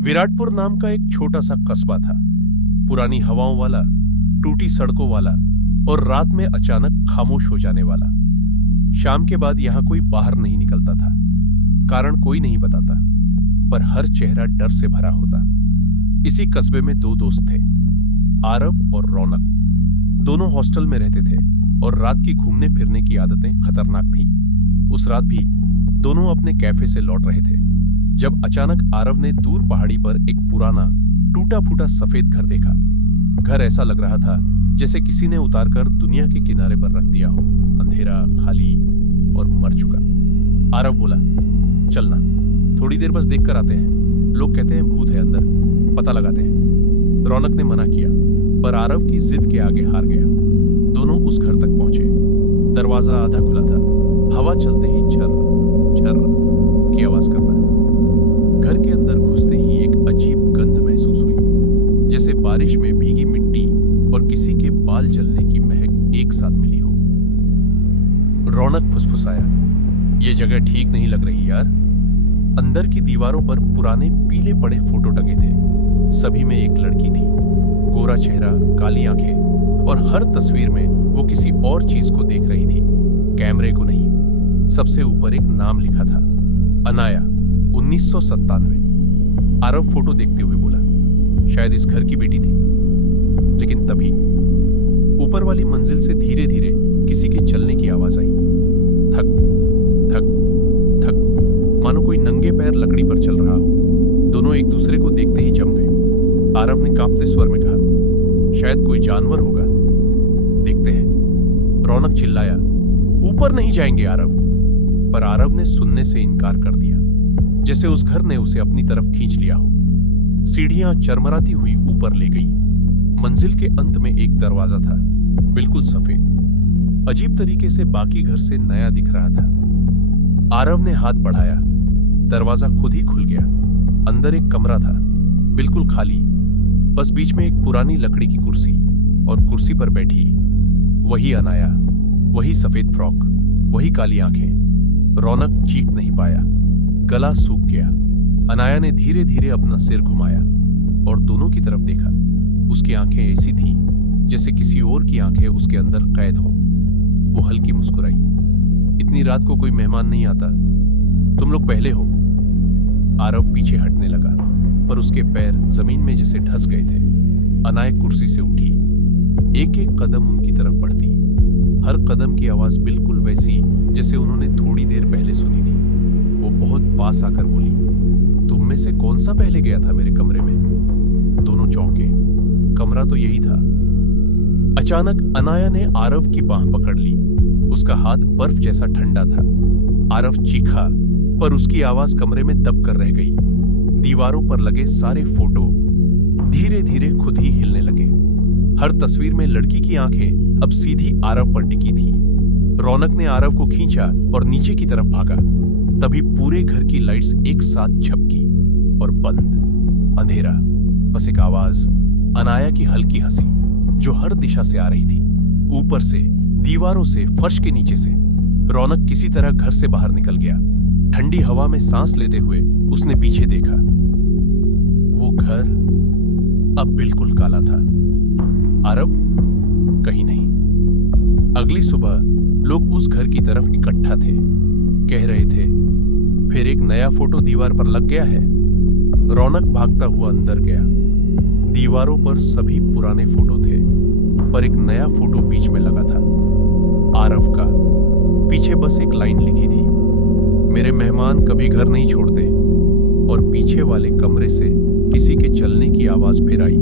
विराटपुर नाम का एक छोटा सा कस्बा था। पुरानी हवाओं वाला, टूटी सड़कों वाला और रात में अचानक खामोश हो जाने वाला। शाम के बाद यहां कोई बाहर नहीं निकलता था। कारण कोई नहीं बताता, पर हर चेहरा डर से भरा होता। इसी कस्बे में दो दोस्त थे, आरव और रौनक। दोनों हॉस्टल में रहते थे और रात की घूमने फिरने की आदतें खतरनाक थीं। उस रात भी दोनों अपने कैफे से लौट रहे थे जब अचानक आरव ने दूर पहाड़ी पर एक पुराना टूटा फूटा सफेद घर देखा। घर ऐसा लग रहा था जैसे किसी ने उतारकर दुनिया के किनारे पर रख दिया हो, अंधेरा, खाली और मर चुका। आरव बोला, चलना, थोड़ी देर बस देखकर आते हैं। लोग कहते हैं भूत है अंदर, पता लगाते हैं। रौनक ने मना किया, पर आरव की जिद के आगे हार गया। दोनों उस घर तक पहुंचे। दरवाजा आधा खुला था। हवा चलते ही झर झर की आवाज करता। घर के अंदर घुसते ही एक अजीब गंध महसूस हुई, जैसे बारिश में भीगी मिट्टी और किसी के बाल जलने की महक एक साथ मिली हो। रौनक फुसफुसाया, ये जगह ठीक नहीं लग रही यार। अंदर की दीवारों पर पुराने पीले पड़े फोटो टंगे थे। सभी में एक लड़की थी, गोरा चेहरा, काली आंखें, और हर तस्वीर में वो किसी और चीज को देख रही थी, कैमरे को नहीं। सबसे ऊपर एक नाम लिखा था, अनाया, 1997। आरव फोटो देखते हुए बोला, शायद इस घर की बेटी थी। लेकिन तभी ऊपर वाली मंजिल से धीरे धीरे किसी के चलने की आवाज आई। थक थक थक, मानो कोई नंगे पैर लकड़ी पर चल रहा हो। दोनों एक दूसरे को देखते ही जम गए। आरव ने कांपते स्वर में कहा, शायद कोई जानवर होगा, देखते हैं। रौनक चिल्लाया, ऊपर नहीं जाएंगे आरव। पर आरव ने सुनने से इनकार कर दिया, जैसे उस घर ने उसे अपनी तरफ खींच लिया हो। सीढ़ियां चरमराती हुई ऊपर ले गई। मंजिल के अंत में एक दरवाजा था, बिल्कुल सफेद, अजीब तरीके से बाकी घर से नया दिख रहा था। आरव ने हाथ बढ़ाया, दरवाजा खुद ही खुल गया। अंदर एक कमरा था, बिल्कुल खाली, बस बीच में एक पुरानी लकड़ी की कुर्सी, और कुर्सी पर बैठी वही अनाया, वही सफेद फ्रॉक, वही काली आंखें। रौनक चीख नहीं पाया, गला सूख गया। अनाया ने धीरे धीरे अपना सिर घुमाया और दोनों की तरफ देखा। उसकी आंखें ऐसी थीं जैसे किसी और की आंखें उसके अंदर कैद हों। वो हल्की मुस्कुराई, इतनी रात को कोई मेहमान नहीं आता, तुम लोग पहले हो। आरव पीछे हटने लगा, पर उसके पैर जमीन में जैसे ढस गए थे। अनाया कुर्सी से उठी, एक एक कदम उनकी तरफ बढ़ती। हर कदम की आवाज बिल्कुल वैसी जैसे उन्होंने थोड़ी देर पहले सुनी थी। वो बहुत पास आकर बोली, तुम में से कौन सा पहले गया था मेरे कमरे में? दोनों चौंके, कमरा तो यही था। अचानक अनाया ने आरव की बांह पकड़ ली। उसका हाथ बर्फ जैसा ठंडा था। आरव चीखा, पर उसकी आवाज कमरे में दब कर रह गई। दीवारों पर लगे सारे फोटो धीरे धीरे खुद ही हिलने लगे। हर तस्वीर में लड़की की आंखें अब सीधी आरव पर टिकी थीं। रौनक ने आरव को खींचा और नीचे की तरफ भागा। तभी पूरे घर की लाइट्स एक साथ झपकी और बंद। अंधेरा, बस एक आवाज, अनाया की हल्की हंसी, जो हर दिशा से आ रही थी, ऊपर से, दीवारों से, फर्श के नीचे से। रौनक किसी तरह घर से बाहर निकल गया। ठंडी हवा में सांस लेते हुए उसने पीछे देखा। वो घर अब बिल्कुल काला था। आरव कहीं नहीं। अगली सुबह लोग उस घर की तरफ इकट्ठा थे। कह रहे थे, फिर एक नया फोटो दीवार पर लग गया है। रौनक भागता हुआ अंदर गया। दीवारों पर सभी पुराने फोटो थे, पर एक नया फोटो बीच में लगा था, आरव का। पीछे बस एक लाइन लिखी थी, मेरे मेहमान कभी घर नहीं छोड़ते। और पीछे वाले कमरे से किसी के चलने की आवाज फिर आई।